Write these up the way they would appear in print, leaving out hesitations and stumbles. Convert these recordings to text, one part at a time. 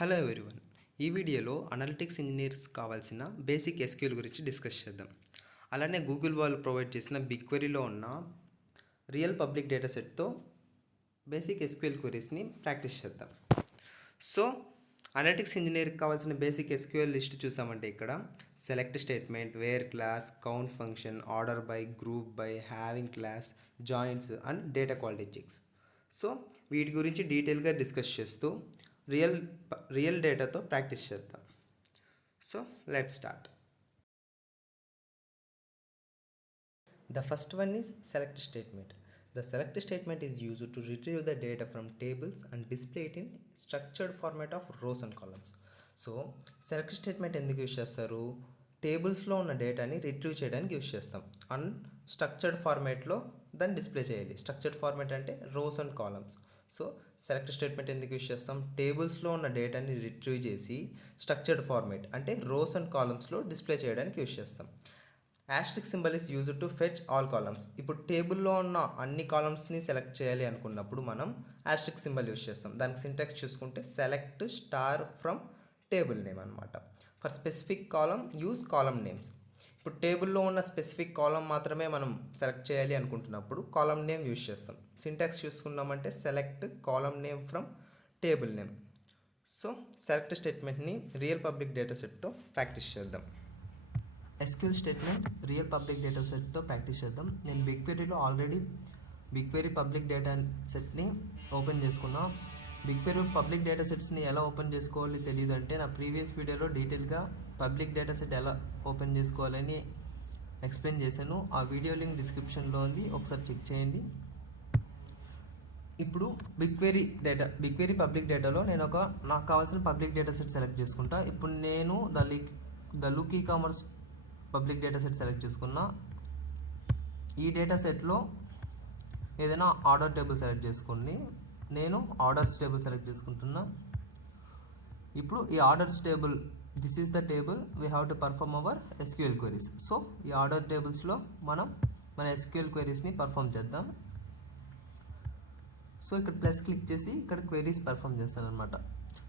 Hello everyone. ఈ వీడియోలో analytics engineers కావాల్సిన బేసిక్ ఎస్క్యూఎల్ గురించి డిస్కస్ చేద్దాం. అలానే గూగుల్ వాళ్ళు ప్రొవైడ్ చేసిన బిగ్ క్వెరీలో ఉన్న రియల్ పబ్లిక్ డేటా సెట్తో బేసిక్ ఎస్క్యూఎల్ క్వెరీస్ని ప్రాక్టీస్ చేద్దాం. సో అనలిటిక్స్ ఇంజనీర్కి కావాల్సిన బేసిక్ ఎస్క్యూఎల్ లిస్ట్ చూసామంటే ఇక్కడ select statement, where clause, count function, order by, group by, having clause, joints and data quality checks. So వీటి గురించి డీటెయిల్గా డిస్కస్ చేస్తూ రియల్ డేటాతో ప్రాక్టీస్ చేద్దాం. So let's start. The first one is select statement. The select statement is used to retrieve the data from tables and display it in structured format of rows and columns. So select statement ఎందుకు use చేస్తారు? టేబుల్స్లో ఉన్న డేటాని retrieve చేయడానికి use చేస్తాం. And structured ఫార్మేట్లో దాన్ని display చేయాలి. Structured format అంటే rows and columns. So select statement ఎందుకు యూస్ చేస్తాం? టేబుల్స్లో ఉన్న డేటాని రిట్రీవ్ చేసి స్ట్రక్చర్డ్ ఫార్మేట్ అంటే రోస్ అండ్ కాలమ్స్లో డిస్ప్లే చేయడానికి యూస్ చేస్తాం. Asterisk symbol is used to fetch all columns. ఇప్పుడు టేబుల్లో ఉన్న అన్ని కాలమ్స్ని సెలెక్ట్ చేయాలి అనుకున్నప్పుడు మనం యాస్ట్రిక్ సింబల్ యూస్ చేస్తాం. దానికి సింటాక్స్ చూసుకుంటే select star from table name అనమాట. For specific column use column names. ఇప్పుడు టేబుల్లో ఉన్న స్పెసిఫిక్ కాలమ్ మాత్రమే మనం సెలెక్ట్ చేయాలి అనుకుంటున్నప్పుడు కాలమ్ నేమ్ యూజ్ చేస్తాం. సింటాక్స్ చూసుకున్నామంటే select column name from table name. So select స్టేట్మెంట్ని రియల్ పబ్లిక్ డేటా సెట్తో ప్రాక్టీస్ చేద్దాం. SQL statement real public data సెట్తో ప్రాక్టీస్ చేద్దాం. నేను బిగ్ క్వెరీలో already big query public data సెట్ని ఓపెన్ చేసుకున్నా. బిగ్ క్వెరీ పబ్లిక్ డేటా సెట్స్ని ఎలా ఓపెన్ చేసుకోవాలి తెలియదు అంటే నా ప్రీవియస్ వీడియోలో డీటెయిల్గా పబ్లిక్ డేటా సెట్ ఎలా ఓపెన్ చేసుకోవాలని ఎక్స్ప్లెయిన్ చేశాను. ఆ వీడియో లింక్ డిస్క్రిప్షన్లో ఉంది, ఒకసారి చెక్ చేయండి. ఇప్పుడు బిగ్ క్వెరీ పబ్లిక్ డేటాలో నేను నాకు కావాల్సిన పబ్లిక్ డేటా సెట్ సెలెక్ట్ చేసుకుంటా. ఇప్పుడు నేను the look e commerce public data set select చేసుకున్నా. ఈ డేటా సెట్లో ఏదైనా ఆర్డర్ టేబుల్ సెలెక్ట్ చేసుకుని నేను ఆర్డర్స్ టేబుల్ సెలెక్ట్ చేసుకుంటున్నా. ఇప్పుడు ఈ orders table, this is the table we have to perform our SQL queries. So ఈ ఆర్డర్ టేబుల్స్లో మన ఎస్క్యూఎల్ క్వెరీస్ని పర్ఫామ్ చేద్దాం. సో ఇక్కడ ప్లస్ క్లిక్ చేసి ఇక్కడ క్వెరీస్ పర్ఫామ్ చేస్తాను అనమాట.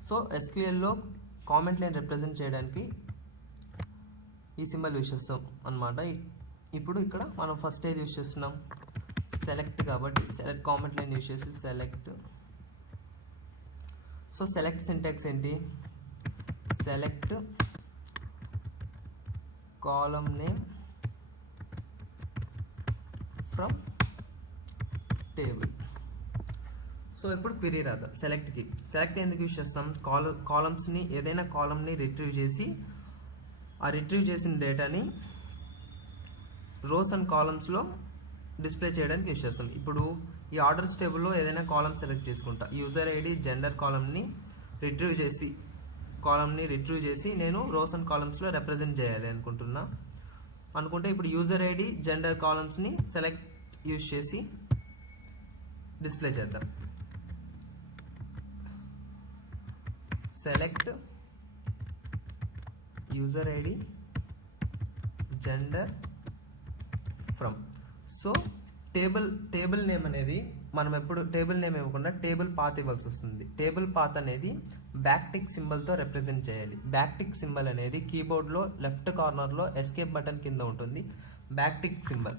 సో ఎస్క్యూఎల్లో కామెంట్ లైన్ రిప్రజెంట్ చేయడానికి ఈ సింబల్ యూస్ చేస్తాం అనమాట. ఇప్పుడు ఇక్కడ మనం ఫస్ట్ ఏది యూస్ చేస్తున్నాం? సెలెక్ట్. కాబట్టి సెలెక్ట్ కామెంట్ లైన్ యూస్ చేసి సెలెక్ట్. సో సెలెక్ట్ సింటాక్స్ ఏంటి? Select column name from table. So ఇప్పుడు క్వెరీ రాద్దాం. సెలెక్ట్ ఎందుకు యూస్ చేస్తాం? కాలమ్స్ని ఏదైనా కాలమ్ని రిట్రీవ్ చేసి ఆ రిట్రీవ్ చేసిన డేటాని రోస్ అండ్ కాలమ్స్లో డిస్ప్లే చేయడానికి యూస్ చేస్తాం. ఇప్పుడు ఈ ఆర్డర్స్ టేబుల్లో ఏదైనా కాలమ్ సెలెక్ట్ చేసుకుంటా. యూజర్ ఐడి జెండర్ కాలమ్ని రిట్రీవ్ చేసి నేను రోస్ అండ్ కాలమ్స్లో రిప్రజెంట్ చేయాలి అనుకుంటే ఇప్పుడు యూజర్ ఐడి జెండర్ కాలమ్స్ని సెలెక్ట్ యూస్ చేసి డిస్ప్లే చేద్దాం. Select user ID gender from. So table name అనేది మనం ఎప్పుడు టేబుల్ నేమ్ ఇవ్వకుండా టేబుల్ పాత్ ఇవ్వాల్సి వస్తుంది. టేబుల్ పాత్ అనేది బ్యాక్టిక్ సింబల్తో రిప్రజెంట్ చేయాలి. బ్యాక్టిక్ సింబల్ అనేది కీబోర్డ్లో లెఫ్ట్ కార్నర్లో ఎస్కేప్ బటన్ కింద ఉంటుంది బ్యాక్టిక్ సింబల్.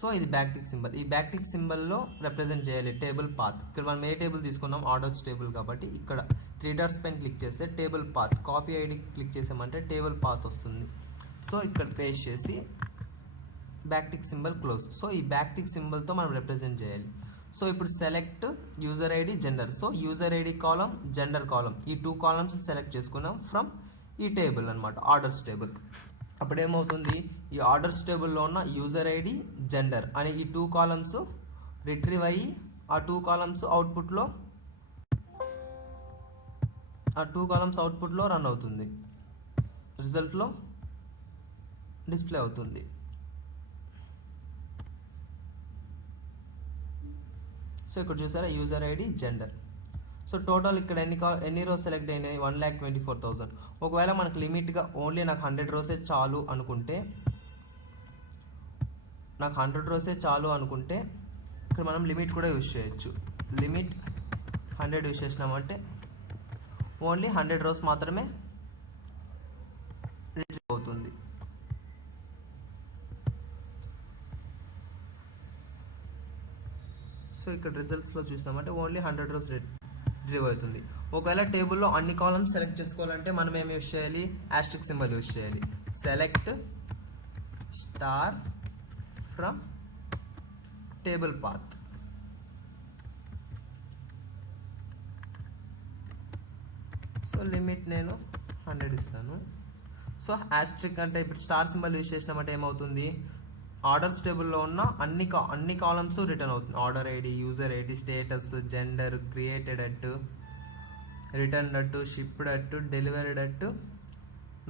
సో ఇది బ్యాక్టిక్ సింబల్. ఈ బ్యాక్టిక్ సింబల్లో రిప్రజెంట్ చేయాలి టేబుల్ పాత్. ఇక్కడ మనం ఏ టేబుల్ తీసుకున్నాం? Orders table. కాబట్టి ఇక్కడ 3 డాట్స్ పైన క్లిక్ చేస్తే table path, copy ID click చేసామంటే టేబుల్ పాత్ వస్తుంది. సో ఇక్కడ పేస్ట్ చేసి బ్యాక్టిక్ సింబల్ క్లోజ్. సో ఈ బ్యాక్టిక్ సింబల్తో మనం రిప్రజెంట్ చేయాలి. సో ఇప్పుడు select user ID gender. So user ID column, gender column, ఈ 2 కాలమ్స్ సెలెక్ట్ చేసుకున్నాం ఫ్రమ్ ఈ టేబుల్ అనమాట, ఆర్డర్స్ టేబుల్. అప్పుడు ఏమవుతుంది? ఈ ఆర్డర్స్ టేబుల్లో ఉన్న యూజర్ ఐడి జెండర్ అనే ఈ 2 కాలమ్స్ రిట్రీవ్ అయ్యి ఆ 2 కాలమ్స్ అవుట్పుట్లో రన్ అవుతుంది, రిజల్ట్లో డిస్ప్లే అవుతుంది. సో ఇక్కడ చూసారా user ID gender. So total ఇక్కడ ఎన్ని రోస్ సెలెక్ట్ అయినాయి? 1,24,000. ఒకవేళ మనకు లిమిట్గా ఓన్లీ నాకు 100 రోసే చాలు అనుకుంటే ఇక్కడ మనం లిమిట్ కూడా యూజ్ చేయొచ్చు. లిమిట్ 100 యూజ్ చేసినామంటే ఓన్లీ 100 రోస్ మాత్రమే రిట్రీవ్ అవుతుంది. సో ఇక్కడ రిజల్ట్స్లో చూసినామంటే ఓన్లీ 100 రోస్ రిట్రీవ్ అవుతుంది. ఒకవేళ టేబుల్లో అన్ని కాలమ్స్ సెలెక్ట్ చేసుకోవాలంటే మనం ఏమి యూజ్ చేయాలి, ఆస్ట్రిక్ సింబల్ యూజ్ చేయాలి. Select star from table path. So limit నేను 100 ఇస్తాను. సో ఆస్ట్రిక్ అంటే ఇప్పుడు స్టార్ సింబల్ యూజ్ చేసినామంటే ఏమవుతుంది, ఆర్డర్స్ టేబుల్లో ఉన్న అన్ని కాలమ్స్ రిటర్న్ అవుతుంది. Order ID, user ID, status, gender, created at, return at, shipped at, delivered at,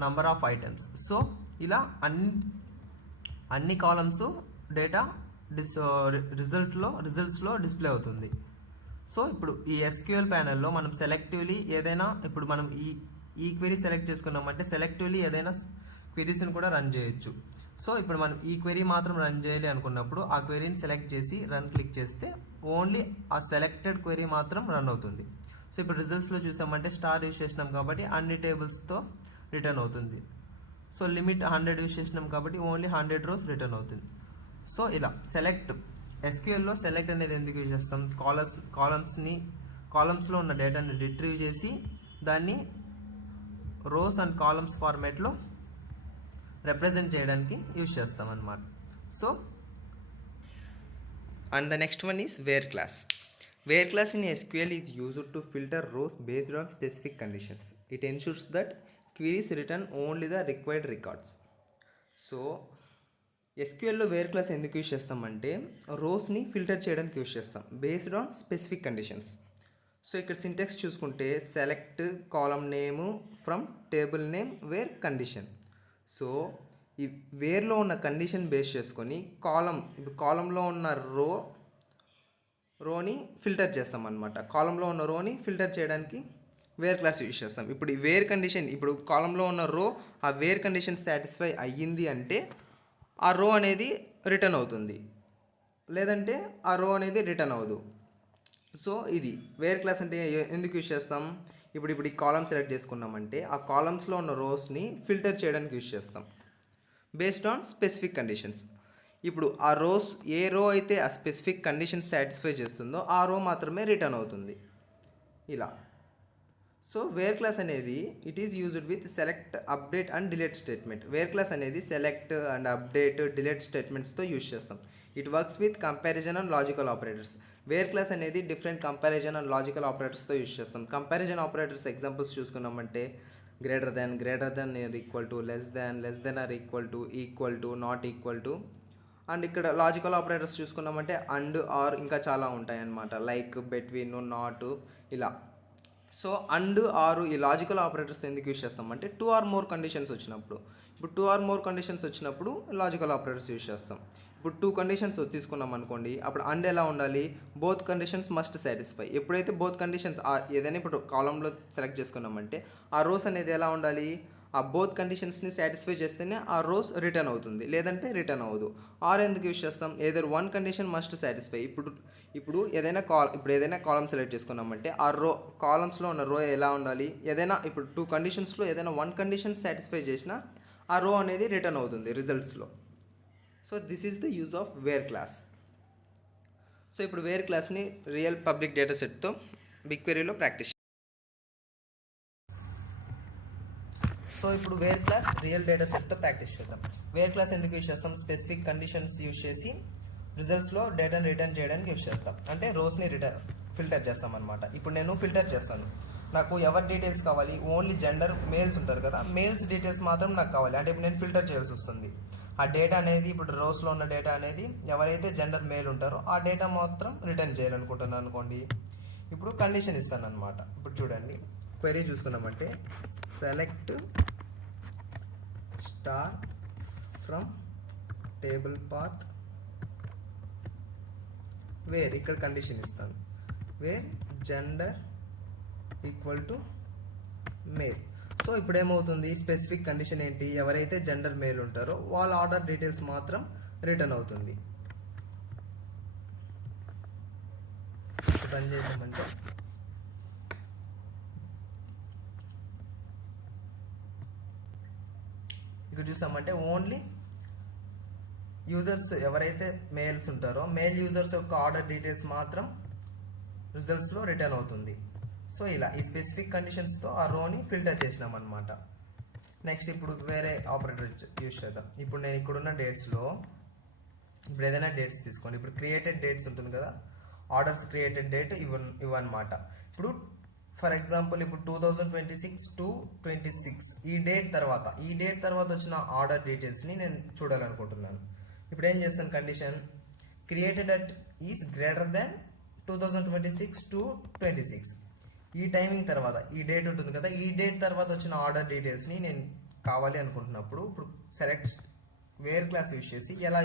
number of items. So ఇలా అన్ని కాలమ్స్ డేటా రిజల్ట్స్లో డిస్ప్లే అవుతుంది. సో ఇప్పుడు ఈ ఎస్క్యూఎల్ ప్యానెల్లో మనం సెలెక్టివ్లీ ఏదైనా, ఇప్పుడు మనం ఈ క్వెరీ సెలెక్ట్ చేసుకున్నామంటే సెలెక్టివ్లీ ఏదైనా క్వెరీస్ని కూడా రన్ చేయొచ్చు. సో ఇప్పుడు మనం ఈ క్వెరీ మాత్రం రన్ చేయాలి అనుకున్నప్పుడు ఆ క్వెరీని సెలెక్ట్ చేసి రన్ క్లిక్ చేస్తే ఓన్లీ ఆ సెలెక్టెడ్ క్వెరీ మాత్రం రన్ అవుతుంది. సో ఇప్పుడు రిజల్ట్స్లో చూసామంటే స్టార్ యూజ్ చేసినాం కాబట్టి అన్ని టేబుల్స్తో రిటర్న్ అవుతుంది. సో లిమిట్ 100 యూజ్ చేసినాం కాబట్టి ఓన్లీ 100 రోస్ రిటర్న్ అవుతుంది. సో ఇలా సెలెక్ట్, ఎస్క్యూఎల్లో సెలెక్ట్ అనేది ఎందుకు యూజ్ చేస్తాం, కాలమ్స్లో ఉన్న డేటాని రిట్రీవ్ చేసి దాన్ని రోస్ అండ్ కాలమ్స్ ఫార్మేట్లో రిప్రజెంట్ చేయడానికి యూజ్ చేస్తాం అన్నమాట. So and the next one is where class. Where class in SQL is used to filter rows based on specific conditions. It ensures that queries return only the required records. So ఎస్క్యూఎల్లో where clause ఎందుకు use చేస్తామంటే రోస్ని filter చేయడానికి use చేస్తాం based on specific conditions. So ఇక్కడ syntax చూసుకుంటే select column name from table name where condition. So ఈ వేర్లో ఉన్న కండిషన్ బేస్ చేసుకొని కాలంలో ఉన్న రోని ఫిల్టర్ చేస్తాం అనమాట. కాలంలో ఉన్న రోని ఫిల్టర్ చేయడానికి వేర్ క్లాస్ యూజ్ చేస్తాం. ఇప్పుడు ఈ వేర్ కండిషన్, ఇప్పుడు కాలంలో ఉన్న రో ఆ వేర్ కండిషన్ సాటిస్ఫై అయ్యింది అంటే ఆ రో అనేది రిటర్న్ అవుతుంది, లేదంటే ఆ రో అనేది రిటర్న్ అవ్వదు. సో ఇది వేర్ క్లాస్ అంటే ఎందుకు యూజ్ చేస్తాం, ఇప్పుడు ఈ కాలమ్ సెలెక్ట్ చేసుకున్నామంటే ఆ కాలమ్స్లో ఉన్న రోస్ని ఫిల్టర్ చేయడానికి యూజ్ చేస్తాం బేస్డ్ ఆన్ స్పెసిఫిక్ కండిషన్స్. ఇప్పుడు ఆ రోస్ ఏ రో అయితే ఆ స్పెసిఫిక్ కండిషన్ సాటిస్ఫై చేస్తుందో ఆ రో మాత్రమే రిటర్న్ అవుతుంది ఇలా. సో వేర్ క్లాస్ అనేది it is used with select, update and delete statement. Where clause అనేది సెలెక్ట్ అండ్ అప్డేట్, డిలీట్ స్టేట్మెంట్స్తో యూజ్ చేస్తాం. It works with comparison and logical operators. Where clause అనేది డిఫరెంట్ కంపారిజన్ అండ్ లాజికల్ ఆపరేటర్స్తో use చేస్తాం. Comparison operators examples చూసుకున్నామంటే greater than equal to, less than or equal to, not equal to. And ఇక్కడ logical operators చూసుకున్నామంటే and, or, ఇంకా చాలా ఉంటాయి అన్నమాట, లైక్, బిట్వీన్, నాట్ ఇలా. సో అండ్, ఆరు ఈ లాజికల్ ఆపరేటర్స్ ఎందుకు యూజ్ చేస్తామంటే 2 or more కండిషన్స్ వచ్చినప్పుడు, ఇప్పుడు 2 or more కండిషన్స్ వచ్చినప్పుడు లాజికల్ ఆపరేటర్స్ యూజ్ చేస్తాం. ఇప్పుడు 2 కండిషన్స్ తీసుకున్నాం అనుకోండి, అప్పుడు అండ్ ఎలా ఉండాలి, బోత్ కండిషన్స్ మస్ట్ సాటిస్ఫై. ఎప్పుడైతే బోత్ కండిషన్స్ ఏదైనా ఇప్పుడు కాలంలో సెలెక్ట్ చేసుకున్నామంటే ఆ రోస్ అనేది ఎలా ఉండాలి, ఆ బోత్ కండిషన్స్ని సాటిస్ఫై చేస్తేనే ఆ రోస్ రిటర్న్ అవుతుంది, లేదంటే రిటర్న్ అవ్వదు. ఆర్ ఎందుకు యూజ్ చేస్తాం, either one condition must satisfy. ఇప్పుడు ఏదైనా కాలం సెలెక్ట్ చేసుకున్నామంటే ఆ కాలమ్స్లో ఉన్న రో ఎలా ఉండాలి, ఇప్పుడు 2 కండిషన్స్లో ఏదైనా 1 కండిషన్ సాటిస్ఫై చేసినా ఆ రో అనేది రిటర్న్ అవుతుంది రిజల్ట్స్లో. So this is the use of where clause. So ఇప్పుడు వేర్ క్లాస్ని రియల్ పబ్లిక్ డేటా సెట్తో బిగ్క్వెరీలో ప్రాక్టీస్. సో ఇప్పుడు వేర్ క్లాస్ రియల్ డేటా సెట్తో ప్రాక్టీస్ చేద్దాం. వేర్ క్లాస్ ఎందుకు యూజ్ చేస్తాం, స్పెసిఫిక్ కండిషన్స్ యూజ్ చేసి రిజల్ట్స్లో డేటాను రిటర్న్ చేయడానికి యూజ్ చేస్తాం. అంటే రోస్ని ఫిల్టర్ చేస్తాం అనమాట. ఇప్పుడు నేను ఫిల్టర్ చేస్తాను, నాకు ఎవరి డీటెయిల్స్ కావాలి, ఓన్లీ జెండర్ మేల్స్ ఉంటారు కదా, మేల్స్ డీటెయిల్స్ మాత్రం నాకు కావాలి. అంటే ఇప్పుడు నేను ఫిల్టర్ చేయాల్సి వస్తుంది. ఆ డేటా అనేది ఇప్పుడు రోస్లో ఉన్న డేటా అనేది ఎవరైతే జెండర్ మేల్ ఉంటారో ఆ డేటా మాత్రం రిటర్న్ చేయాలనుకుంటున్నాను అనుకోండి. ఇప్పుడు కండిషన్ ఇస్తాను అనమాట. ఇప్పుడు చూడండి క్వెరీ చూసుకున్నామంటే select star from table path where, ఇక్కడ కండిషన్ ఇస్తాను, where gender equal to male. So ఇప్పుడు ఏమవుతుంది, స్పెసిఫిక్ కండిషన్ ఏంటి, ఎవరైతే జెండర్ మేల్ ఉంటారో వాళ్ళ ఆర్డర్ డీటెయిల్స్ మాత్రం రిటర్న్ అవుతుంది. రన్ చేసామంటే ఇక్కడ చూస్తామంటే ఓన్లీ యూజర్స్ ఎవరైతే మెయిల్స్ ఉంటారో మెయిల్ యూజర్స్ యొక్క ఆర్డర్ డీటెయిల్స్ మాత్రం రిజల్ట్స్లో రిటర్న్ అవుతుంది. సో ఇలా ఈ స్పెసిఫిక్ కండిషన్స్తో ఆ రోని ఫిల్టర్ చేసినాం అనమాట. నెక్స్ట్ ఇప్పుడు వేరే ఆపరేటర్ యూజ్ చేద్దాం. ఇప్పుడు నేను ఇక్కడున్న డేట్స్లో ఇప్పుడు ఏదైనా డేట్స్ తీసుకోండి. ఇప్పుడు క్రియేటెడ్ డేట్స్ ఉంటుంది కదా, ఆర్డర్స్ క్రియేటెడ్ డేట్ ఇవన్నమాట. ఇప్పుడు ఫర్ ఎగ్జాంపుల్ ఇప్పుడు 2026 to 26 ఈ డేట్ తర్వాత వచ్చిన ఆర్డర్ డీటెయిల్స్ని నేను చూడాలనుకుంటున్నాను. ఇప్పుడు ఏం చేస్తాను, condition created at is greater then 2026 to 26 ఈ టైమింగ్ తర్వాత ఈ డేట్ ఉంటుంది కదా, ఈ డేట్ తర్వాత వచ్చిన ఆర్డర్ డీటెయిల్స్ని నేను కావాలి అనుకుంటున్నప్పుడు ఇప్పుడు సెలెక్ట్ వేర్ క్లాస్ యూజ్ చేసి ఎలా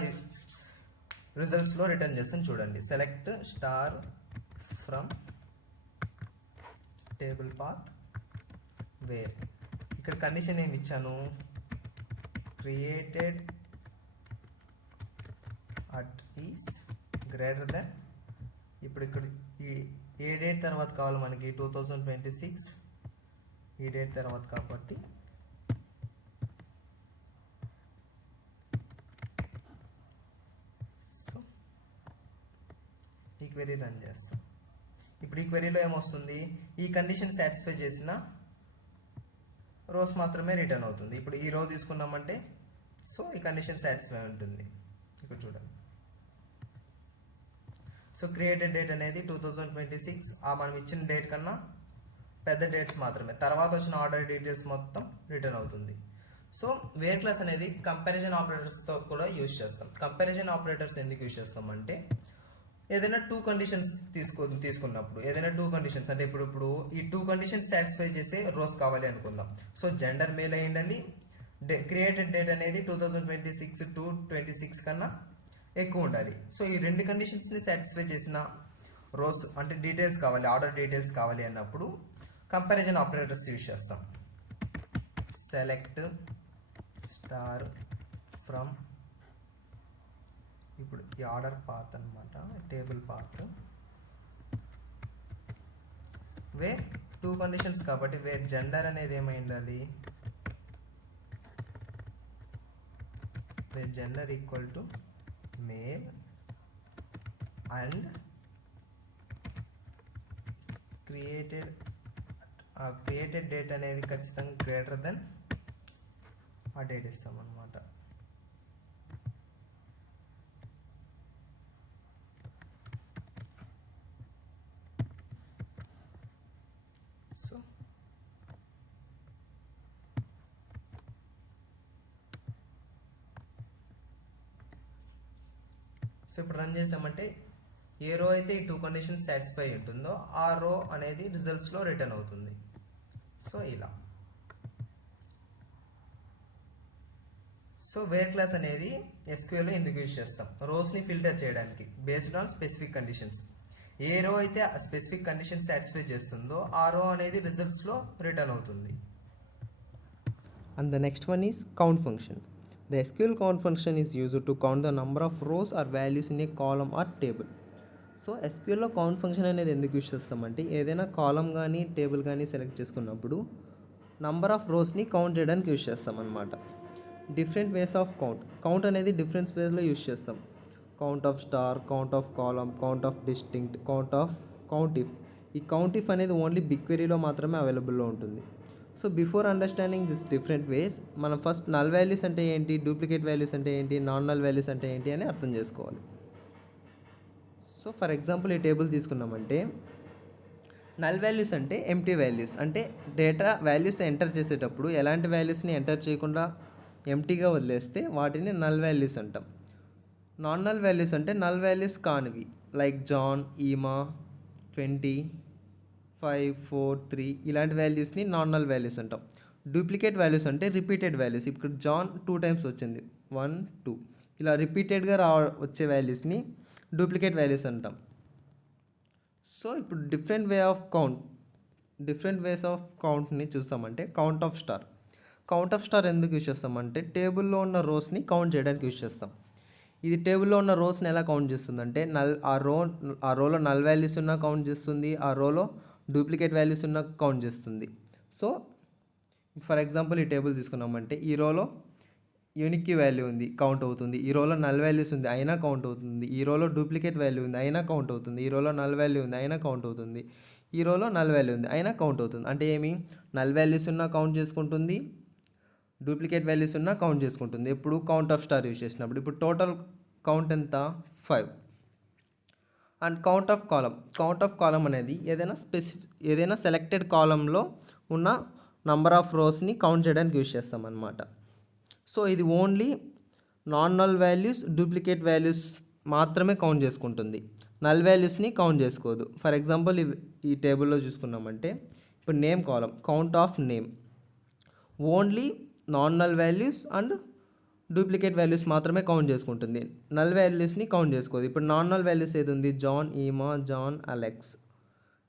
రిజల్ట్స్లో రిటర్న్ చేస్తాను చూడండి. Select star from table path where. ఇక్కడ కండిషన్ ఏమి ఇచ్చాను, created at is greater than, ఇప్పుడు ఇక్కడ ఏ డేట్ తర్వాత కావాలి మనకి 2026 ఈ డేట్ తర్వాత కాబట్టి సో ఈ క్వెరీ రన్ చేస్తాం. ఇప్పుడు ఈ క్వెరీలో ఏమొస్తుంది, ఈ కండిషన్ సాటిస్ఫై చేసిన రోస్ మాత్రమే రిటర్న్ అవుతుంది. ఇప్పుడు ఈ రో తీసుకున్నామంటే సో ఈ కండిషన్ సాటిస్ఫై ఉంటుంది. ఇక్కడ చూడండి. సో క్రియేటెడ్ డేట్ అనేది 2026 మనం ఇచ్చిన డేట్ కన్నా పెద్ద డేట్స్ మాత్రమే, తర్వాత వచ్చిన ఆర్డర్ డీటెయిల్స్ మొత్తం రిటర్న్ అవుతుంది. సో వేర్ క్లాస్ అనేది కంపారిజన్ ఆపరేటర్స్తో కూడా యూజ్ చేస్తాం. కంపారిజన్ ఆపరేటర్స్ ఎందుకు యూజ్ చేస్తాం అంటే ఏదైనా 2 కండిషన్స్ తీసుకున్నప్పుడు ఏదైనా 2 కండిషన్స్ అంటే ఇప్పుడు ఈ 2 కండిషన్స్ సాటిస్ఫై చేసే రోస్ కావాలి అనుకుందాం. సో జెండర్ మేల్ అయి ఉండాలి, క్రియేటెడ్ డేట్ అనేది 2026 to 26 కన్నా ఎక్కువ ఉండాలి. సో ఈ 2 కండిషన్స్ని సాటిస్ఫై చేసిన రోస్ అంటే డీటెయిల్స్ కావాలి, ఆర్డర్ డీటెయిల్స్ కావాలి అన్నప్పుడు కంపారిజన్ ఆపరేటర్స్ యూజ్ చేస్తాం. సెలెక్ట్ స్టార్ ఫ్రమ్, ఇప్పుడు ఈ ఆర్డర్ పాత్ అనమాట, టేబుల్ పాత్ వేర్ 2 కండిషన్స్ కాబట్టి వేర్ జెండర్ అనేది ఏమై ఉండాలి, where gender equal to male and created date అనేది ఖచ్చితంగా గ్రేటర్ దెన్ ఆ డేట్ ఇస్తాం అన్నమాట. సో ఇప్పుడు రన్ చేసామంటే ఏ రో అయితే ఈ 2 కండిషన్స్ సాటిస్ఫై ఉంటుందో ఆ రో అనేది రిజల్ట్స్లో రిటర్న్ అవుతుంది. సో ఇలా సో వేర్ క్లాస్ అనేది ఎస్క్యూఎల్లో ఎందుకు యూజ్ చేస్తాం, రోస్ని ఫిల్టర్ చేయడానికి బేస్డ్ ఆన్ స్పెసిఫిక్ కండిషన్స్. ఏ రో అయితే ఆ స్పెసిఫిక్ కండిషన్ సాటిస్ఫై చేస్తుందో ఆ రో అనేది రిజల్ట్స్లో రిటర్న్ అవుతుంది. And the next one is count function. The SQL count function is used to count the number of rows or values in a column or table. So ఎస్క్యూఎల్లో count function అనేది ఎందుకు use చేస్తామంటే ఏదైనా కాలం కానీ table కానీ select చేసుకున్నప్పుడు number of రోస్ని count చేయడానికి యూజ్ చేస్తాం అనమాట. డిఫరెంట్ వేస్ ఆఫ్ కౌంట్ అనేది డిఫరెంట్ వేస్లో యూజ్ చేస్తాం. Count of star, count of column, count of distinct, count if. ఈ కౌంట్ ఇఫ్ అనేది ఓన్లీ బిగ్ క్వెరీలో మాత్రమే అవైలబుల్లో ఉంటుంది. So before understanding this different ways మనం ఫస్ట్ నల్ వాల్యూస్ అంటే ఏంటి, డూప్లికేట్ వాల్యూస్ అంటే ఏంటి, నాన్ నల్ వాల్యూస్ అంటే ఏంటి అని అర్థం చేసుకోవాలి. సో ఫర్ ఎగ్జాంపుల్ ఈ టేబుల్ తీసుకున్నామంటే నల్ వాల్యూస్ అంటే ఎంప్టీ వాల్యూస్, అంటే డేటా వాల్యూస్ ఎంటర్ చేసేటప్పుడు ఎలాంటి వాల్యూస్ని ఎంటర్ చేయకుండా ఎంప్టీగా వదిలేస్తే వాటిని నల్ వాల్యూస్ అంటాం. నాన్ నల్ వాల్యూస్ అంటే నల్ వాల్యూస్ కానివి లైక్ జాన్, ఈమా, 20, 5, 4, 3 ఇలాంటి వాల్యూస్ని నాన్ నల్ వాల్యూస్ అంటాం. డూప్లికేట్ వాల్యూస్ అంటే రిపీటెడ్ వాల్యూస్. ఇప్పుడు జాన్ 2 టైమ్స్ వచ్చింది, 1, 2 ఇలా రిపీటెడ్గా వచ్చే వాల్యూస్ని డూప్లికేట్ వాల్యూస్ అంటాం. సో ఇప్పుడు డిఫరెంట్ వేస్ ఆఫ్ కౌంట్ని చూస్తామంటే కౌంట్ ఆఫ్ స్టార్ ఎందుకు యూజ్ చేస్తామంటే టేబుల్లో ఉన్న రోస్ని కౌంట్ చేయడానికి యూజ్ చేస్తాం. ఇది టేబుల్లో ఉన్న రోస్ని ఎలా కౌంట్ చేస్తుందంటే ఆ రోలో నల్ వాల్యూస్ ఉన్న కౌంట్ చేస్తుంది, ఆ రోలో డూప్లికేట్ వాల్యూస్ ఉన్న కౌంట్ చేస్తుంది. సో ఫర్ ఎగ్జాంపుల్ ఈ టేబుల్ తీసుకున్నామంటే ఈ రోలో యూనిక్ వాల్యూ ఉంది కౌంట్ అవుతుంది, ఈ రోలో నల్ వాల్యూస్ ఉంది అయినా కౌంట్ అవుతుంది, ఈ రోలో డూప్లికేట్ వాల్యూ ఉంది అయినా కౌంట్ అవుతుంది, ఈ రోలో నల్ వాల్యూ ఉంది అయినా కౌంట్ అవుతుంది, ఈ రోలో నల్ వాల్యూ ఉంది అయినా కౌంట్ అవుతుంది. అంటే ఏమి, నల్ వాల్యూస్ ఉన్నా కౌంట్ చేసుకుంటుంది, డూప్లికేట్ వాల్యూస్ ఉన్నా కౌంట్ చేసుకుంటుంది. ఇప్పుడు కౌంట్ ఆఫ్ స్టార్ యూజ్ చేసినప్పుడు ఇప్పుడు టోటల్ కౌంట్ ఎంత 5. అండ్ కౌంట్ ఆఫ్ కాలం అనేది ఏదైనా సెలెక్టెడ్ కాలంలో ఉన్న నంబర్ ఆఫ్ రోస్ని కౌంట్ చేయడానికి యూజ్ చేస్తాం అన్నమాట. సో ఇది only non null values, duplicate values మాత్రమే కౌంట్ చేసుకుంటుంది, నల్ వాల్యూస్ని కౌంట్ చేసుకోదు. ఫర్ ఎగ్జాంపుల్ ఈ టేబుల్లో చూసుకున్నామంటే ఇప్పుడు name column, count of name only non null values and duplicate values మాత్రమే కౌంట్ చేసుకుంటుంది, నల్ వాల్యూస్ని కౌంట్ చేసుకోదు. ఇప్పుడు నాన్ నల్ వాల్యూస్ ఏది ఉంది, జాన్, ఈమా, జాన్, అలెక్స్,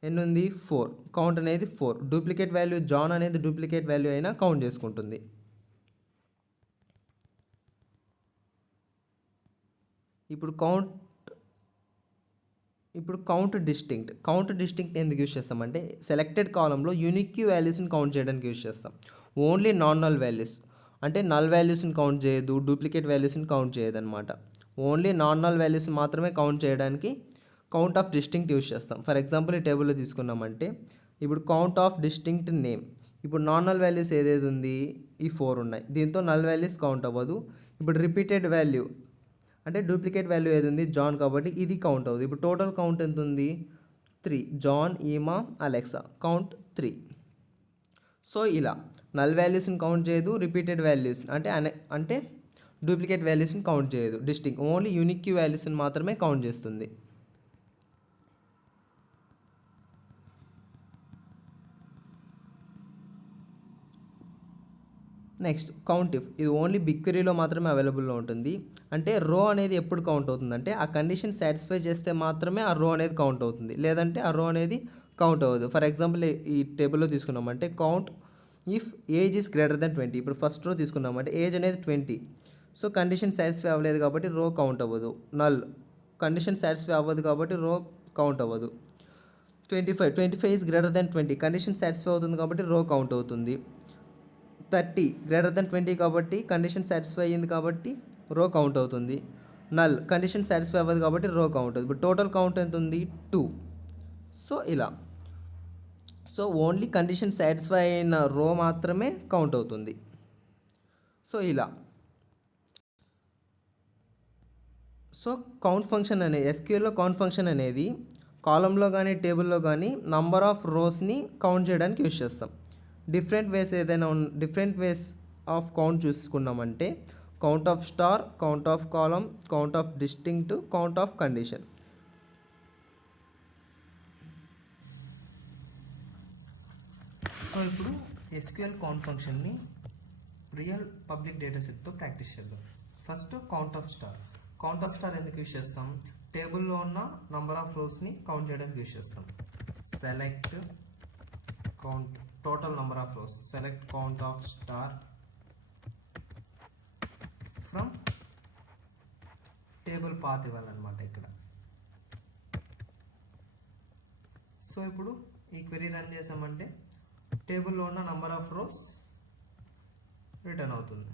ఎన్ని ఉంది 4, కౌంట్ అనేది 4. డూప్లికేట్ వాల్యూ జాన్ అనేది డూప్లికేట్ వాల్యూ అయినా కౌంట్ చేసుకుంటుంది. ఇప్పుడు కౌంట్ డిస్టింక్ట్ ఎందుకు యూజ్ చేస్తామంటే సెలెక్టెడ్ కాలంలో యూనిక్ వాల్యూస్ని కౌంట్ చేయడానికి యూజ్ చేస్తాం. ఓన్లీ నాన్ నల్ వాల్యూస్ అంటే నల్ వాల్యూస్ని కౌంట్ చేయదు, డూప్లికేట్ వాల్యూస్ని కౌంట్ చేయదు అనమాట. ఓన్లీ నాన్ నల్ వాల్యూస్ మాత్రమే కౌంట్ చేయడానికి కౌంట్ ఆఫ్ డిస్టింక్ట్ యూజ్ చేస్తాం. ఫర్ ఎగ్జాంపుల్ ఈ టేబుల్లో తీసుకున్నామంటే ఇప్పుడు కౌంట్ ఆఫ్ డిస్టింక్ట్ నేమ్, ఇప్పుడు నాన్ నల్ వాల్యూస్ ఏదేది ఉంది, ఈ 4 ఉన్నాయి, దీంతో నల్ వాల్యూస్ కౌంట్ అవ్వదు. ఇప్పుడు రిపీటెడ్ వాల్యూ అంటే డూప్లికేట్ వాల్యూ ఏది ఉంది, జాన్, కాబట్టి ఇది కౌంట్ అవుతుంది. ఇప్పుడు టోటల్ కౌంట్ ఎంత ఉంది 3, జాన్, ఈమా, అలెక్సా, కౌంట్ 3. సో ఇలా నల్ వాల్యూస్ని కౌంట్ చేయదు, రిపీటెడ్ వాల్యూస్ అంటే డూప్లికేట్ వాల్యూస్ని కౌంట్ చేయదు, డిస్టింక్ట్ ఓన్లీ యూనిక్ వాల్యూస్ని మాత్రమే కౌంట్ చేస్తుంది. నెక్స్ట్ కౌంట్ ఇఫ్, ఇది ఓన్లీ బిగ్ క్వెరీలో మాత్రమే అవైలబుల్లో ఉంటుంది. అంటే రో అనేది ఎప్పుడు కౌంట్ అవుతుందంటే ఆ కండిషన్ సాటిస్ఫై చేస్తే మాత్రమే ఆ రో అనేది కౌంట్ అవుతుంది, లేదంటే ఆ రో అనేది కౌంట్ అవ్వదు. ఫర్ ఎగ్జాంపుల్ ఈ టేబుల్లో తీసుకున్నామంటే count if age is greater than 20, ఇప్పుడు ఫస్ట్ రో తీసుకున్నామంటే ఏజ్ అనేది 20, సో కండిషన్ సాటిస్ఫై అవ్వలేదు కాబట్టి రో కౌంట్ అవ్వదు. నల్, కండిషన్ సాటిస్ఫై అవ్వదు కాబట్టి రో కౌంట్ అవ్వదు. 25 is greater than 20, condition satisfy అవుతుంది కాబట్టి రో కౌంట్ అవుతుంది. 30 గ్రేటర్ దెన్ 20 కాబట్టి కండిషన్ సాటిస్ఫై అయ్యింది కాబట్టి రో కౌంట్ అవుతుంది. నల్, కండిషన్ సాటిస్ఫై అవ్వదు కాబట్టి రో కౌంట్ అవుతుంది. ఇప్పుడు టోటల్ కౌంట్ ఎంత ఉంది 2. సో ఇలా, సో ఓన్లీ కండిషన్ సాటిస్ఫై అయిన రో మాత్రమే కౌంట్ అవుతుంది. సో ఇలా, సో కౌంట్ ఫంక్షన్ అనేది ఎస్క్యూఎల్లో కౌంట్ ఫంక్షన్ అనేది కాలంలో కానీ టేబుల్లో కానీ నంబర్ ఆఫ్ రోస్ని కౌంట్ చేయడానికి యూజ్ చేస్తాం. డిఫరెంట్ వేస్ ఆఫ్ కౌంట్ చూసుకున్నామంటే count of star, count of column, count of distinct, count of condition. So ఇప్పుడు ఎస్క్యూఎల్ కౌంట్ ఫంక్షన్ని రియల్ పబ్లిక్ డేటా సెట్తో ప్రాక్టీస్ చేద్దాం. ఫస్ట్ కౌంట్ ఆఫ్ స్టార్ ఎందుకు use చేస్తాం, టేబుల్లో ఉన్న నంబర్ ఆఫ్ రోస్ని కౌంట్ చేయడానికి యూజ్ చేస్తాం. Select count total number of rows, select count of star from table path ఇవ్వాలన్నమాట ఇక్కడ. సో ఇప్పుడు ఈ క్వెరీ రన్ చేసామంటే టేబుల్లో ఉన్న నంబర్ ఆఫ్ రోస్ రిటర్న్ అవుతుంది.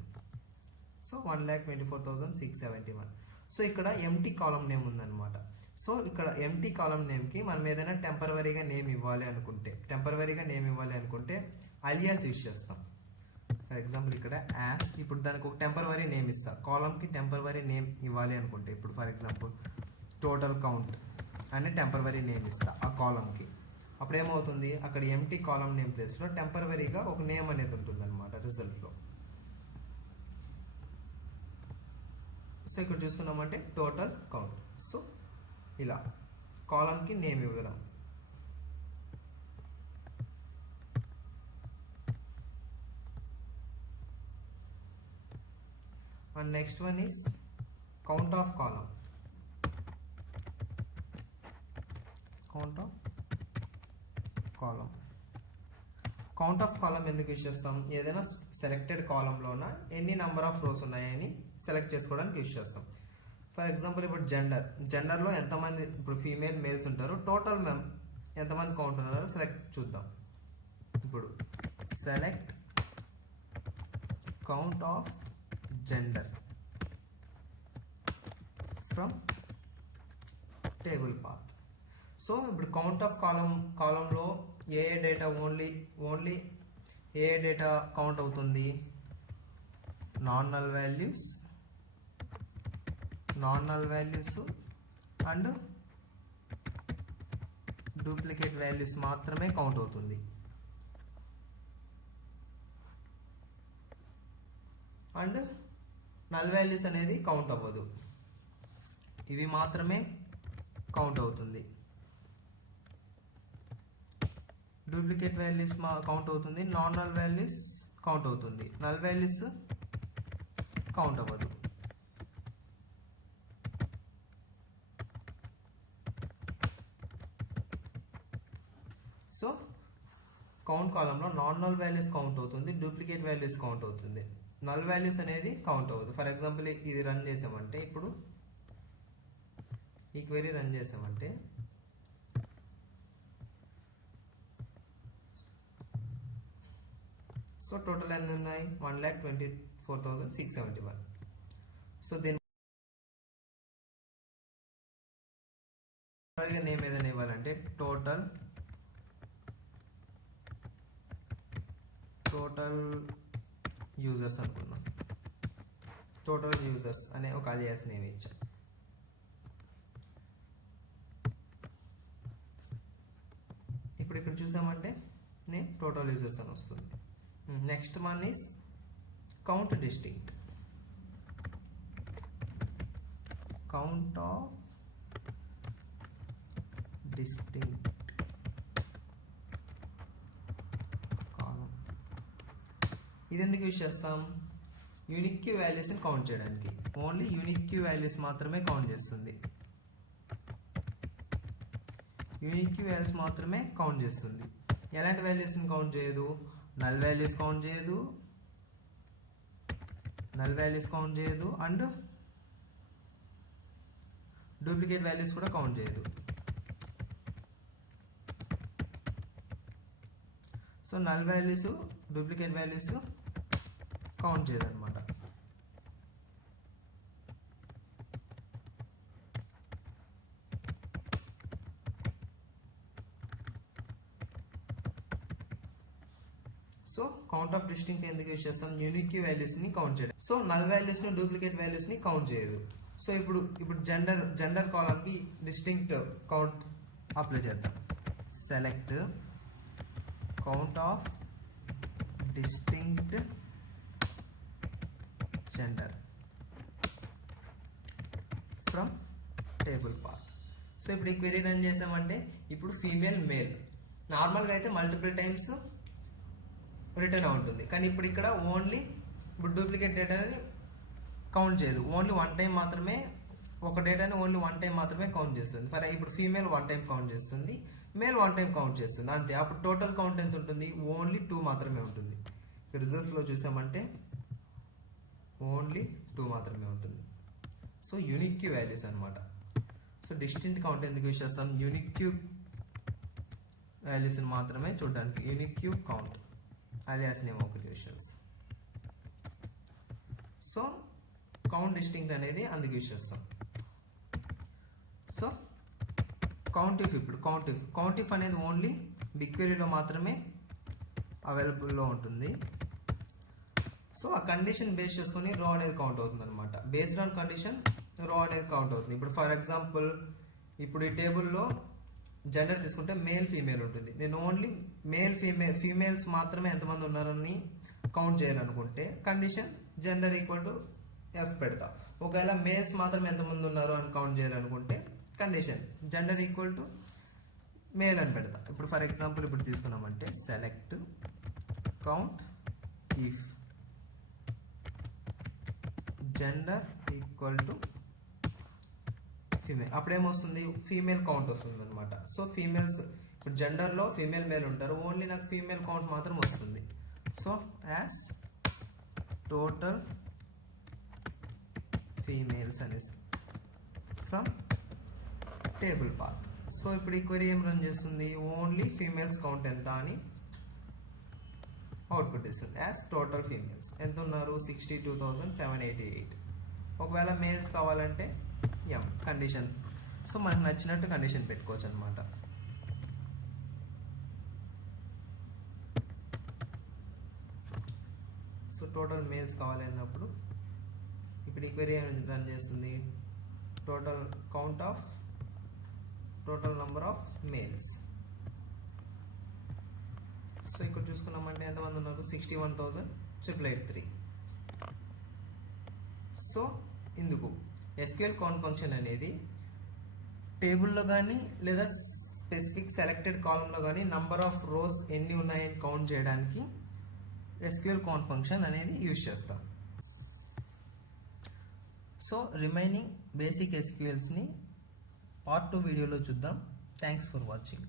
సో 1,24,671. సో ఇక్కడ ఎంటీ కాలం నేమ్ ఉందన్నమాట. సో ఇక్కడ ఎంటీ కాలం నేమ్కి మనం ఏదైనా టెంపరవరీగా నేమ్ ఇవ్వాలి అనుకుంటే అలియాస్ యూజ్ చేస్తాం. ఫర్ ఎగ్జాంపుల్ ఇక్కడ యాస్, ఇప్పుడు దానికి ఒక టెంపరవరీ నేమ్ ఇస్తా, కాలంకి టెంపరవరీ నేమ్ ఇవ్వాలి అనుకుంటే ఇప్పుడు ఫర్ ఎగ్జాంపుల్ టోటల్ కౌంట్ అనే టెంపరవరీ నేమ్ ఇస్తా ఆ కాలంకి. అప్పుడు ఏమవుతుంది, అక్కడ ఎంటీ కాలం నేమ్ ప్లేస్లో టెంపరవరీగా ఒక నేమ్ అనేది ఉంటుంది అనమాట రిజల్ట్లో. సో ఇక్కడ చూసుకున్నామంటే టోటల్ కౌంట్. సో ఇలా కాలంకి నేమ్ ఇవ్వడం. And next one is count of column. Count of కాలం ఎందుకు యూజ్ చేస్తాం, ఏదైనా సెలెక్టెడ్ కాలంలోన ఎన్ని నెంబర్ ఆఫ్ రోస్ ఉన్నాయని సెలెక్ట్ చేసుకోవడానికి యూజ్ చేస్తాం. ఫర్ ఎగ్జాంపుల్ ఇప్పుడు జెండర్లో ఎంతమంది, ఇప్పుడు ఫీమేల్ మేల్స్ ఉంటారు, టోటల్ ఎంతమంది కౌంట్ ఉన్నారో చూద్దాం. ఇప్పుడు select count of gender from table path. So ఇప్పుడు కౌంట్ ఆఫ్ కాలంలో ఏ డేటా ఓన్లీ ఏ డేటా కౌంట్ అవుతుంది? Non null values and duplicate values మాత్రమే కౌంట్ అవుతుంది. అండ్ నల్ వాల్యూస్ అనేది కౌంట్ అవ్వదు, ఇవి మాత్రమే కౌంట్ అవుతుంది. డూప్లికేట్ వాల్యూస్ కౌంట్ అవుతుంది, నాన్ నల్ వాల్యూస్ కౌంట్ అవుతుంది, నల్ వాల్యూస్ కౌంట్ అవ్వదు. సో కౌంట్ కాలంలో నాన్ నల్ వాల్యూస్ కౌంట్ అవుతుంది, డూప్లికేట్ వాల్యూస్ కౌంట్ అవుతుంది, నల్ వాల్యూస్ అనేది కౌంట్ అవ్వదు. ఫర్ ఎగ్జాంపుల్ ఇది రన్ చేసామంటే, ఇప్పుడు ఈ క్వెరీ రన్ చేసామంటే సో టోటల్ ఎన్ని ఉన్నాయి? 1,24,671. సో దీని నేమ్ ఏదైనా ఇవ్వాలంటే టోటల్ యూజర్స్ అనుకున్నాం. టోటల్ యూజర్స్ అనే ఒక అలియాస్ నేమ్ ఇచ్చాం. ఇప్పుడు ఇక్కడ చూసామంటే నేమ్ టోటల్ యూజర్స్ అని వస్తుంది. Next one is count distinct. Count of distinct column. ఇది ఎందుకు యూజ్ చేస్తాం? యూనిక్ వాల్యూస్ని కౌంట్ చేయడానికి. ఓన్లీ యూనిక్ వాల్యూస్ మాత్రమే కౌంట్ చేస్తుంది. యూనిక్ వాల్యూస్ మాత్రమే కౌంట్ చేస్తుంది. ఎలాంటి వాల్యూస్ని కౌంట్ చేయదు? నల్ వాల్యూస్ కౌంట్ చేయదు అండ్ డూప్లికేట్ వాల్యూస్ కూడా కౌంట్ చేయదు. So null values, duplicate values count చేయదు అనమాట. సో కౌంట్ ఆఫ్ డిస్టింక్ట్ ఎందుకు యూజ్ చేస్తాం? యూనిక్ వాల్యూస్ని కౌంట్ చేయడం. సో నల్ వాల్యూస్ని, డూప్లికేట్ వాల్యూస్ని కౌంట్ చేయదు. సో ఇప్పుడు జెండర్ కాలంకి డిస్టింక్ట్ కౌంట్ అప్లై చేద్దాం. Select count of distinct gender from table path. So ఇప్పుడు ఈ క్వెరీ రన్ చేసామంటే ఇప్పుడు ఫీమేల్ మేల్ నార్మల్గా అయితే మల్టిపుల్ టైమ్స్ రిటర్న్ ఉంటుంది, కానీ ఇప్పుడు ఇక్కడ ఓన్లీ ఇప్పుడు డూప్లికేట్ డేటాని కౌంట్ చేయదు. ఓన్లీ వన్ టైం మాత్రమే, ఒక డేటాని ఓన్లీ వన్ టైం మాత్రమే కౌంట్ చేస్తుంది. ఫర్ ఇప్పుడు ఫీమేల్ వన్ టైం కౌంట్ చేస్తుంది, మేల్ వన్ టైం కౌంట్ చేస్తుంది, అంతే. అప్పుడు టోటల్ కౌంట్ ఎంత ఉంటుంది? ఓన్లీ 2 మాత్రమే ఉంటుంది. రిజల్ట్స్లో చూసామంటే ఓన్లీ 2 మాత్రమే ఉంటుంది. సో యూనిక్ వాల్యూస్ అనమాట. సో డిస్టింక్ట్ కౌంట్ ఎందుకు యూజ్ చేస్తాం? యూనిక్ వాల్యూస్ని మాత్రమే చూడడానికి. యూనిక్ కౌంట్ అలియాస్ నేమ్ ఒకటి యూజ్ చేస్తాం. సో కౌంట్ డిస్టింక్ట్ అనేది అందుకు యూజ్ చేస్తాం. సో కౌంట్ ఇఫ్ అనేది ఓన్లీ బిగ్క్వెరీలో మాత్రమే అవైలబుల్లో ఉంటుంది. సో ఆ కండిషన్ బేస్ చేసుకొని రో అనేది కౌంట్ అవుతుంది అనమాట. బేస్డ్ ఆన్ కండిషన్ రో అనేది కౌంట్ అవుతుంది. ఇప్పుడు ఫర్ ఎగ్జాంపుల్ ఇప్పుడు ఈ టేబుల్లో జెండర్ తీసుకుంటే మేల్ ఫీమేల్ ఉంటుంది. నేను ఓన్లీ ఫీమేల్స్ మాత్రమే ఎంతమంది ఉన్నారని కౌంట్ చేయాలనుకుంటే condition gender equal to F పెడతా. ఒకవేళ మేల్స్ మాత్రం ఎంతమంది ఉన్నారు అని కౌంట్ చేయాలనుకుంటే condition gender equal to male అని పెడతా. ఇప్పుడు ఫర్ ఎగ్జాంపుల్ ఇప్పుడు తీసుకున్నామంటే select count if gender equal to female, అప్పుడేమొస్తుంది? ఫీమేల్ కౌంట్ వస్తుంది అనమాట. సో ఫీమేల్స్ ఇప్పుడు జెండర్లో ఫీమేల్ మేల్ ఉంటారు, ఓన్లీ నాకు ఫీమేల్ కౌంట్ మాత్రం వస్తుంది. సో యాజ్ టోటల్ ఫీమేల్స్ అనేసి ఫ్రమ్ టేబుల్ పాత్. సో ఇప్పుడు ఈ క్వెరీ ఏం రన్ చేస్తుంది? ఓన్లీ ఫీమేల్స్ కౌంట్ ఎంత అని అవుట్పుట్ ఇస్తుంది యాజ్ టోటల్ ఫీమేల్స్. ఎంత ఉన్నారు? 62,788. ఒకవేళ మేల్స్ కావాలంటే కండిషన్. సో మనకు నచ్చినట్టు కండిషన్ పెట్టుకోవచ్చు అనమాట. సో టోటల్ మేల్స్ కావాలి అన్నప్పుడు ఇప్పుడు ఈ క్వెరీ రన్ చేస్తుంది, total count of total number of males. So ఇక్కడ చూసుకున్నామంటే ఎంతమంది ఉన్నారు? 61,883. సో ఇందుకు ఎస్క్యూఎల్ కౌంట్ ఫంక్షన్ అనేది టేబుల్లో కానీ లేదా స్పెసిఫిక్ సెలెక్టెడ్ కాలంలో కానీ నంబర్ ఆఫ్ రోస్ ఎన్ని ఉన్నాయని కౌంట్ చేయడానికి ఎస్క్యూఎల్ కౌంట్ ఫంక్షన్ అనేది యూజ్ చేస్తాం. సో రిమైనింగ్ బేసిక్ ఎస్క్యూఎల్స్ని పార్ట్ 2 వీడియోలో చూద్దాం. Thanks for watching.